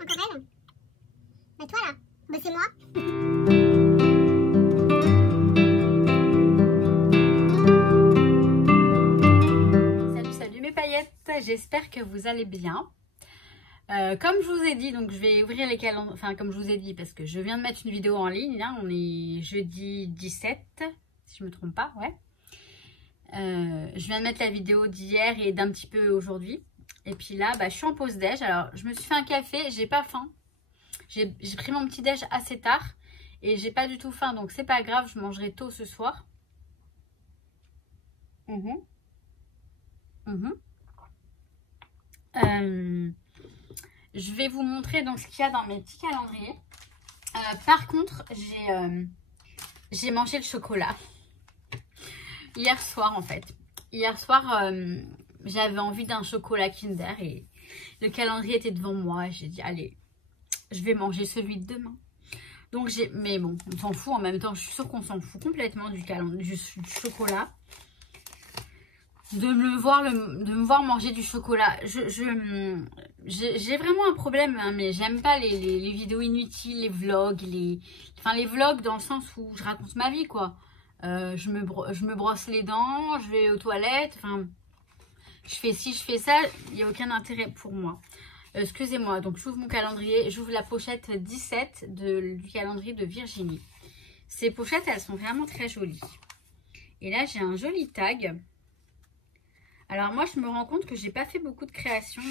Encore elle? Bah toi là, bah c'est moi. Salut mes paillettes, j'espère que vous allez bien. Comme je vous ai dit, donc je vais ouvrir les calendriers, enfin comme je vous ai dit, parce que je viens de mettre une vidéo en ligne, là, on est jeudi 17, si je me trompe pas, ouais. Je viens de mettre la vidéo d'hier et d'un petit peu aujourd'hui. Et puis là, bah, je suis en pause déj. Alors, je me suis fait un café, j'ai pas faim. J'ai pris mon petit déj assez tard et j'ai pas du tout faim, donc c'est pas grave, je mangerai tôt ce soir. Je vais vous montrer donc ce qu'il y a dans mes petits calendriers. Par contre, j'ai mangé le chocolat hier soir en fait. Hier soir, j'avais envie d'un chocolat Kinder et le calendrier était devant moi. J'ai dit allez, je vais manger celui de demain. Donc mais bon, on s'en fout en même temps. Je suis sûre qu'on s'en fout complètement du chocolat. De me voir manger du chocolat. J'ai vraiment un problème, hein, mais j'aime pas les vidéos inutiles, les vlogs, les vlogs dans le sens où je raconte ma vie, quoi. Je me brosse les dents, je vais aux toilettes, enfin, je fais ci, je fais ça, il n'y a aucun intérêt pour moi. Excusez-moi, donc j'ouvre mon calendrier, j'ouvre la pochette 17 du calendrier de Virginie. Ces pochettes, elles sont vraiment très jolies. Et là, j'ai un joli tag. Alors moi, je me rends compte que j'ai pas fait beaucoup de créations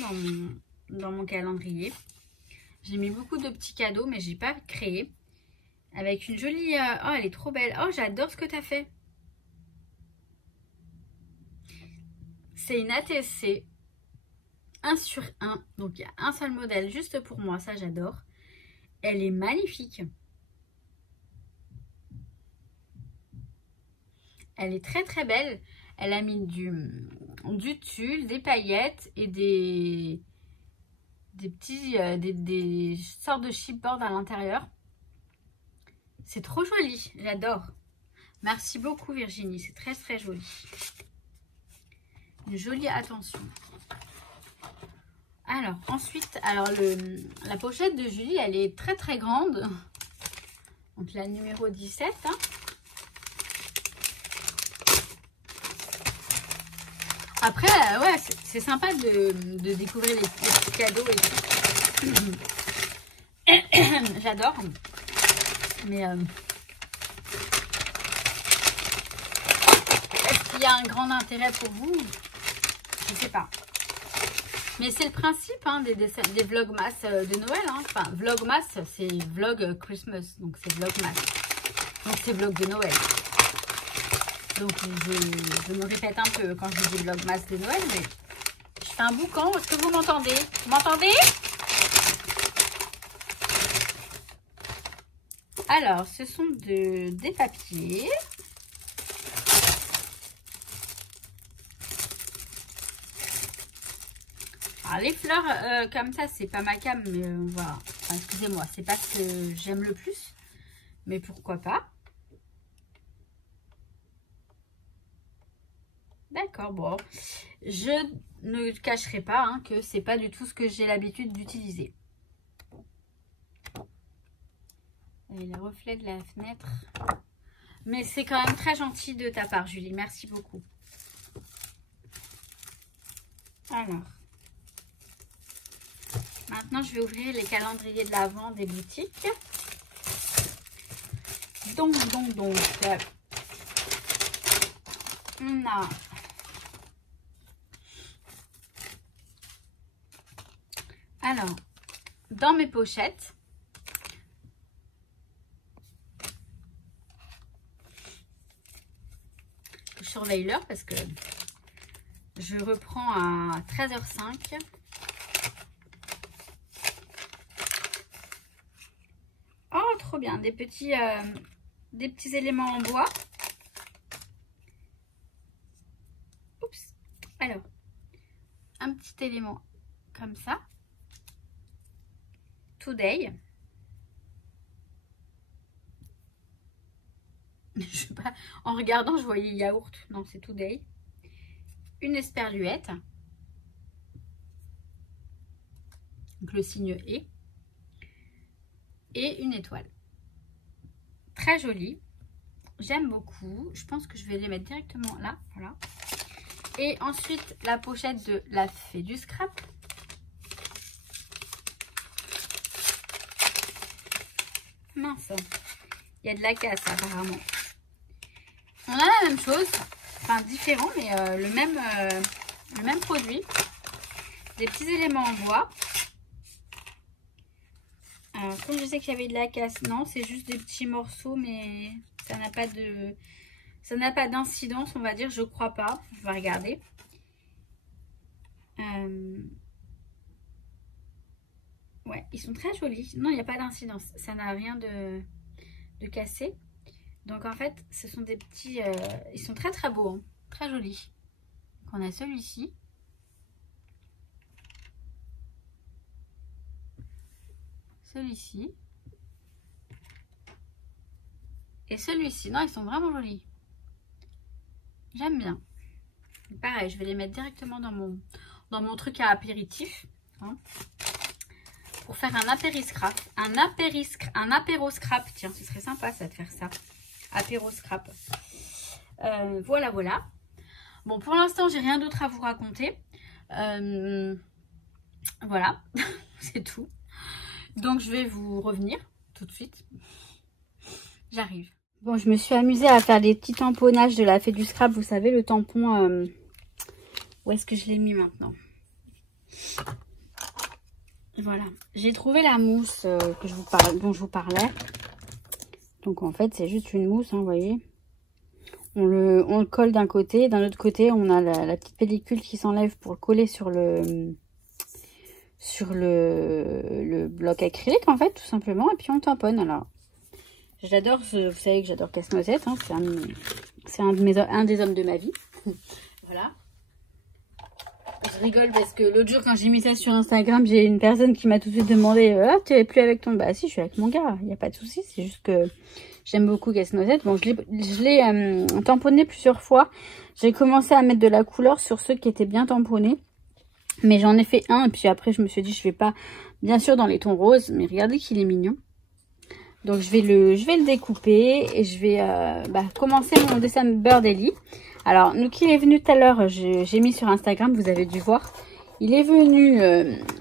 dans mon calendrier. J'ai mis beaucoup de petits cadeaux, mais j'ai pas créé. Avec une jolie... Oh, elle est trop belle. Oh, j'adore ce que tu as fait. C'est une ATSC 1 sur 1. Donc, il y a un seul modèle juste pour moi. Ça, j'adore. Elle est magnifique. Elle est très, très belle. Elle a mis du tulle, des paillettes et des sortes de chipboard à l'intérieur. C'est trop joli, j'adore. Merci beaucoup Virginie, c'est très très joli. Une jolie attention. Alors ensuite, la pochette de Julie, elle est très très grande. Donc la numéro 17. Hein. Après, ouais, c'est sympa de découvrir les petits cadeaux et tout. J'adore. Mais est-ce qu'il y a un grand intérêt pour vous? Je ne sais pas. Mais c'est le principe hein, des vlogmas de Noël. Hein. Enfin, vlogmas, c'est vlog Christmas. Donc c'est vlogmas. Donc c'est vlog de Noël. Donc je me répète un peu quand je dis vlogmas de Noël, mais je fais un boucan. Est-ce que vous m'entendez? Vous m'entendez? Alors, ce sont des papiers. Alors, les fleurs comme ça, c'est pas ma came, mais on va... Enfin, excusez-moi, c'est pas ce que j'aime le plus. Mais pourquoi pas? D'accord, bon. Je ne cacherai pas hein, que c'est pas du tout ce que j'ai l'habitude d'utiliser. Et le reflet de la fenêtre. Mais c'est quand même très gentil de ta part, Julie. Merci beaucoup. Alors. Maintenant, je vais ouvrir les calendriers de l'Avent des boutiques. Donc. On a... Alors, dans mes pochettes, je surveille l'heure parce que je reprends à 13h05. Oh, trop bien, des petits éléments en bois. Oups. Alors, un petit élément comme ça. Today. Je sais pas, en regardant, je voyais yaourt. Non, c'est Today. Une esperluette. Donc le signe est. et une étoile. Très joli. J'aime beaucoup. Je pense que je vais les mettre directement là. Voilà. Et ensuite, la pochette de la Fée du Scrap. Mince. Il y a de la casse apparemment. On a la même chose. Enfin, différent, mais le même produit. Des petits éléments en bois. Alors, comme je sais qu'il y avait de la casse, non, c'est juste des petits morceaux, mais ça n'a pas de... Ça n'a pas d'incidence, on va dire, je crois pas. Je vais regarder. Ouais, ils sont très jolis. Non, il n'y a pas d'incidence. Ça n'a rien de cassé. Donc en fait, ce sont des petits... ils sont très très beaux, hein. Très jolis. Donc, on a celui-ci. Celui-ci. Et celui-ci. Non, ils sont vraiment jolis. J'aime bien. Pareil, je vais les mettre directement dans mon truc à apéritif. Hein, pour faire un apériscrap. Un apéro-scrap. Tiens, ce serait sympa ça de faire ça. Apéro-scrap. Voilà, voilà. Bon, pour l'instant, j'ai rien d'autre à vous raconter. Voilà, c'est tout. Donc, je vais vous revenir tout de suite. J'arrive. Bon, je me suis amusée à faire des petits tamponnages de la Fée du Scrap. Vous savez, le tampon... où est-ce que je l'ai mis maintenant? Voilà. J'ai trouvé la mousse dont je vous parlais. Donc, en fait, c'est juste une mousse, hein, vous voyez. On le colle d'un côté. D'un autre côté, on a la petite pellicule qui s'enlève pour le coller sur le bloc acrylique, en fait, tout simplement. Et puis, on tamponne. Alors, j'adore, vous savez que j'adore Casse-Noisette. Hein, c'est un des hommes de ma vie. Voilà. Je rigole parce que l'autre jour, quand j'ai mis ça sur Instagram, j'ai une personne qui m'a tout de suite demandé « Ah, tu es plus avec ton... » Bah si, je suis avec mon gars. Il n'y a pas de souci. C'est juste que j'aime beaucoup Casse-Noisette. Bon, je l'ai tamponné plusieurs fois. J'ai commencé à mettre de la couleur sur ceux qui étaient bien tamponnés. Mais j'en ai fait un. Et puis après, je me suis dit, je vais pas... Bien sûr, dans les tons roses. Mais regardez qu'il est mignon. Donc, je vais le découper. Et je vais commencer mon December Daily. Alors, nous qui est venu tout à l'heure, j'ai mis sur Instagram, vous avez dû voir. Il est venu,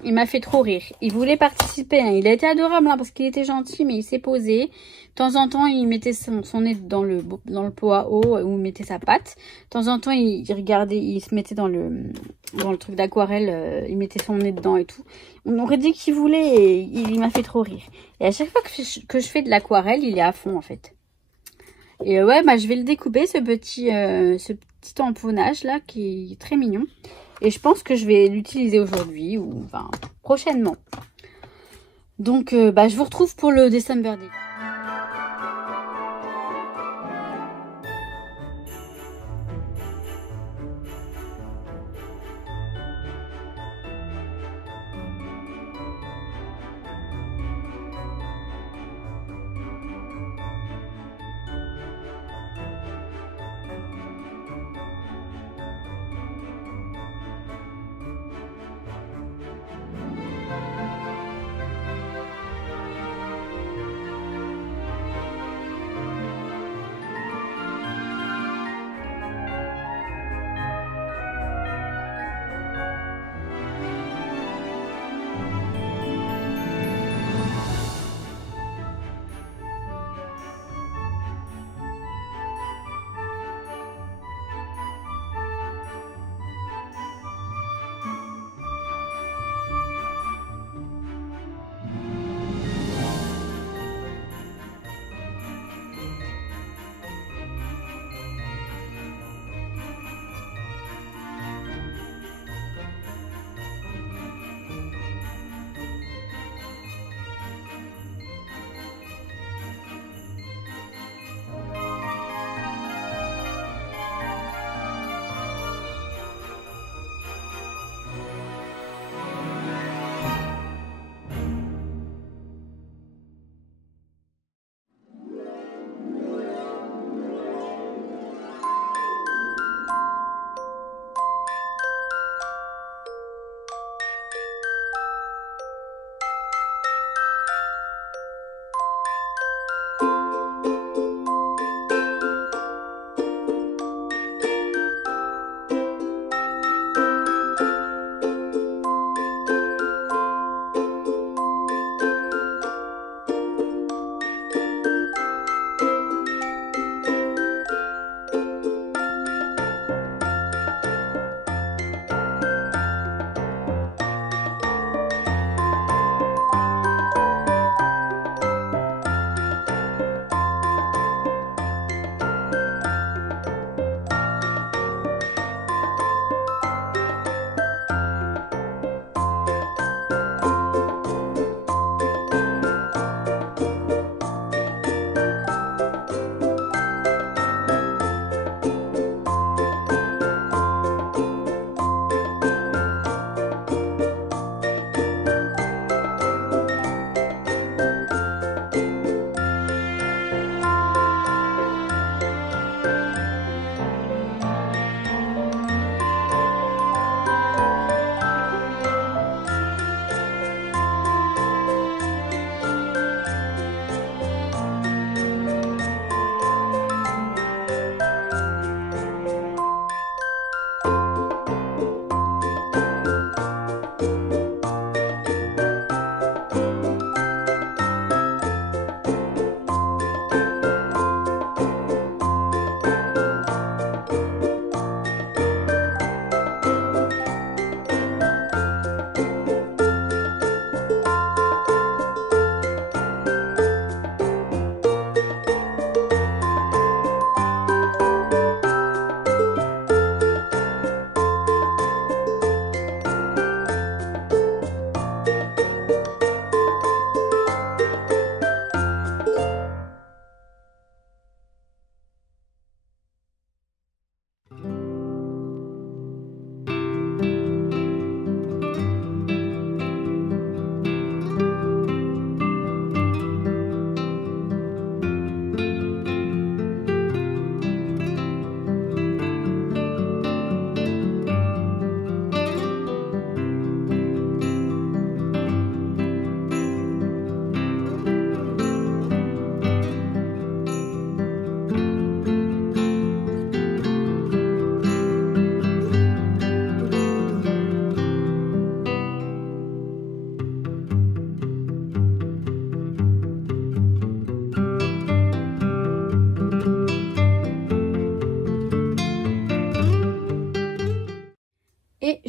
il m'a fait trop rire. Il voulait participer, hein. Il a été adorable hein, parce qu'il était gentil, mais il s'est posé. De temps en temps, il mettait son nez dans le pot à eau où il mettait sa patte. De temps en temps, il regardait, il se mettait dans le truc d'aquarelle, il mettait son nez dedans et tout. On aurait dit qu'il voulait et il m'a fait trop rire. Et à chaque fois que je fais de l'aquarelle, il est à fond en fait. Et ouais, je vais le découper, ce petit tamponnage là qui est très mignon. Et je pense que je vais l'utiliser aujourd'hui ou enfin prochainement. Donc je vous retrouve pour le December Day.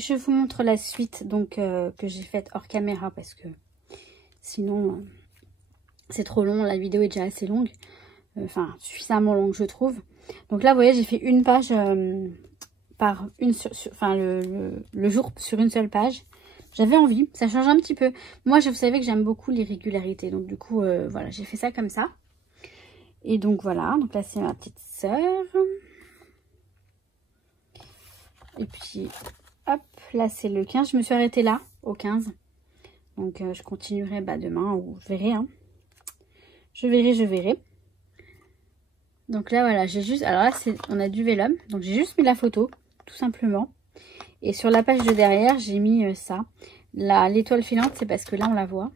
je vous montre la suite donc que j'ai faite hors caméra parce que sinon c'est trop long. La vidéo est déjà assez longue. Enfin, suffisamment longue je trouve. Donc là, vous voyez, j'ai fait une page par une enfin le jour sur une seule page. J'avais envie, ça change un petit peu. Moi, vous savez que j'aime beaucoup les régularités. Donc du coup, voilà, j'ai fait ça comme ça. Et donc voilà, donc là c'est ma petite sœur. Et puis, hop, là c'est le 15. Je me suis arrêtée là, au 15. Donc je continuerai demain ou je verrai. Hein. Je verrai. Donc là voilà, j'ai juste... Alors là, on a du vélum. Donc j'ai juste mis la photo, tout simplement. Et sur la page de derrière, j'ai mis ça. L'étoile filante, c'est parce que là, on la voit.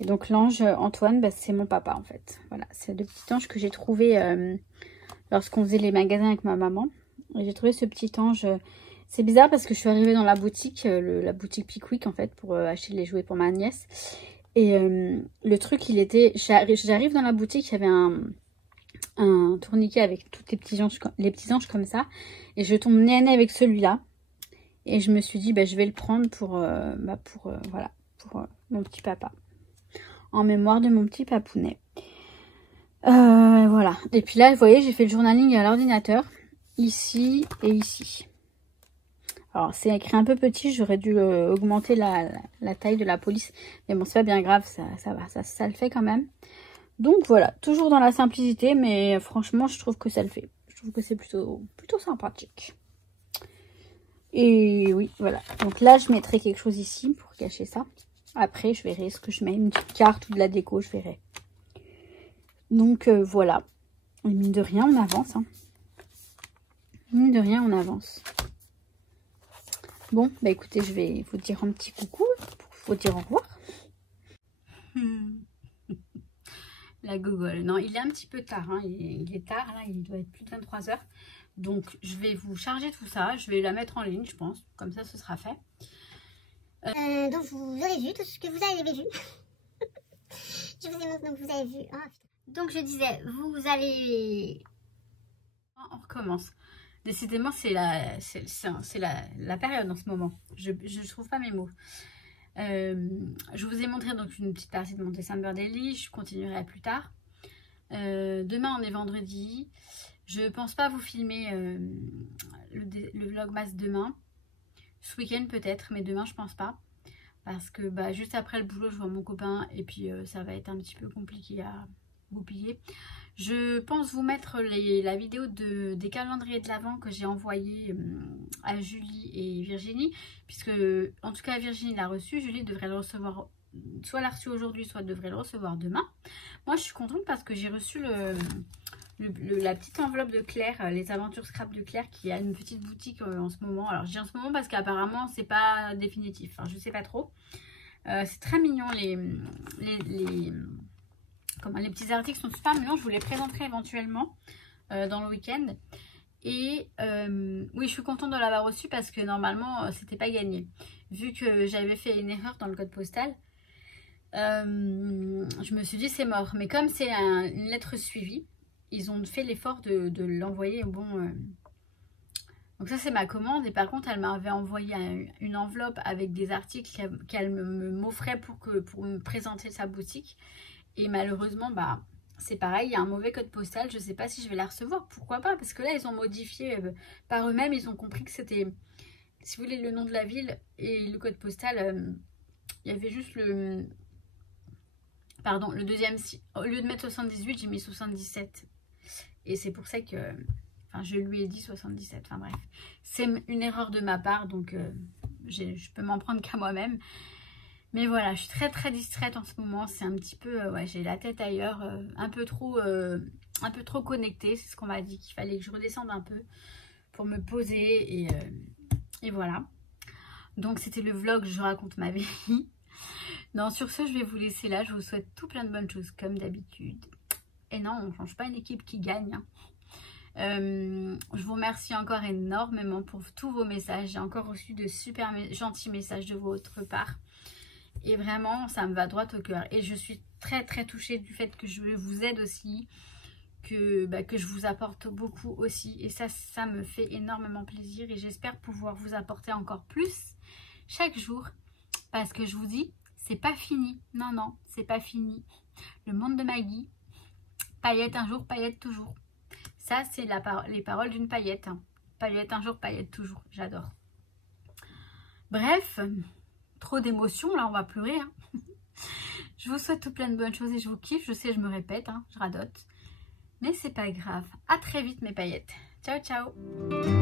Et donc l'ange Antoine, c'est mon papa en fait. Voilà, c'est le petit ange que j'ai trouvé lorsqu'on faisait les magasins avec ma maman. Et j'ai trouvé ce petit ange. C'est bizarre parce que je suis arrivée dans la boutique, la boutique Pickwick en fait, pour acheter les jouets pour ma nièce. Et le truc, il était... J'arrive dans la boutique, il y avait un tourniquet avec tous les petits anges comme ça. Et je tombe nez à nez avec celui-là. Et je me suis dit, je vais le prendre pour mon petit papa. En mémoire de mon petit papounet. Voilà. Et puis là, vous voyez, j'ai fait le journaling à l'ordinateur. Ici et ici. Alors, c'est écrit un peu petit. J'aurais dû augmenter la taille de la police. Mais bon, c'est pas bien grave. Ça va. Ça le fait quand même. Donc voilà. Toujours dans la simplicité. Mais franchement, je trouve que ça le fait. Je trouve que c'est plutôt sympathique. Et oui, voilà. Donc là, je mettrai quelque chose ici pour cacher ça. Après, je verrai ce que je mets. Une petite carte ou de la déco, je verrai. Donc, voilà. Et mine de rien, on avance. Hein. Mine de rien, on avance. Bon, écoutez, je vais vous dire un petit coucou pour vous dire au revoir. La gogole. Non, il est un petit peu tard. Hein. Il est tard, là. Il doit être plus de 23 h. Donc, je vais vous charger tout ça. Je vais la mettre en ligne, je pense. Comme ça, ce sera fait. Donc, vous aurez vu tout ce que vous avez vu. Je vous ai montré, donc vous avez vu. Oh, donc, je disais, vous allez... On recommence. Décidément, c'est la période en ce moment. Je trouve pas mes mots. Je vous ai montré donc une petite partie de mon December Daily. Je continuerai plus tard. Demain, on est vendredi. Je pense pas vous filmer le vlogmas demain. Ce week-end peut-être, mais demain je pense pas. Parce que juste après le boulot, je vois mon copain et puis ça va être un petit peu compliqué à goupiller. Je pense vous mettre la vidéo des calendriers de l'Avent que j'ai envoyé à Julie et Virginie. Puisque, en tout cas, Virginie l'a reçu. Julie devrait le recevoir, soit l'a reçu aujourd'hui, soit devrait le recevoir demain. Moi, je suis contente parce que j'ai reçu la petite enveloppe de Claire, les aventures scrap de Claire, qui a une petite boutique en ce moment. Alors, je dis en ce moment parce qu'apparemment, c'est pas définitif. Enfin, je sais pas trop. C'est très mignon, les petits articles sont super mignons. Je vous les présenterai éventuellement dans le week-end. Et oui, je suis contente de l'avoir reçu parce que normalement, c'était pas gagné. Vu que j'avais fait une erreur dans le code postal, je me suis dit c'est mort. Mais comme c'est une lettre suivie, ils ont fait l'effort de l'envoyer au bon... Donc ça, c'est ma commande. Et par contre, elle m'avait envoyé une enveloppe avec des articles qu'elle m'offrait pour me présenter sa boutique. Et malheureusement, c'est pareil, il y a un mauvais code postal. Je ne sais pas si je vais la recevoir. Pourquoi pas? Parce que là, ils ont modifié par eux-mêmes. Ils ont compris que c'était, si vous voulez, le nom de la ville et le code postal. Il y avait juste le deuxième. Au lieu de mettre 78, j'ai mis 77. Et c'est pour ça que... Enfin, je lui ai dit 77. Enfin bref. C'est une erreur de ma part. Donc, je peux m'en prendre qu'à moi-même. Mais voilà, je suis très très distraite en ce moment. C'est un petit peu... j'ai la tête ailleurs. Un peu trop connectée. C'est ce qu'on m'a dit. Qu'il fallait que je redescende un peu pour me poser. Et voilà. Donc, c'était le vlog. Je raconte ma vie. Non, sur ce, je vais vous laisser là. Je vous souhaite tout plein de bonnes choses comme d'habitude. Et non, on ne change pas une équipe qui gagne. Hein. Je vous remercie encore énormément pour tous vos messages. J'ai encore reçu de super gentils messages de votre part. Et vraiment, ça me va droit au cœur. Et je suis très très touchée du fait que je vous aide aussi. que je vous apporte beaucoup aussi. Et ça me fait énormément plaisir. Et j'espère pouvoir vous apporter encore plus chaque jour. Parce que je vous dis, c'est pas fini. Non, non, c'est pas fini. Le monde de Maggie, paillette un jour, paillette toujours. Ça, c'est les paroles d'une paillette. Hein. Paillette un jour, paillette toujours. J'adore. Bref, trop d'émotions. Là, on va pleurer. Hein. Je vous souhaite tout plein de bonnes choses et je vous kiffe. Je sais, je me répète, hein, je radote. Mais c'est pas grave. À très vite, mes paillettes. Ciao, ciao.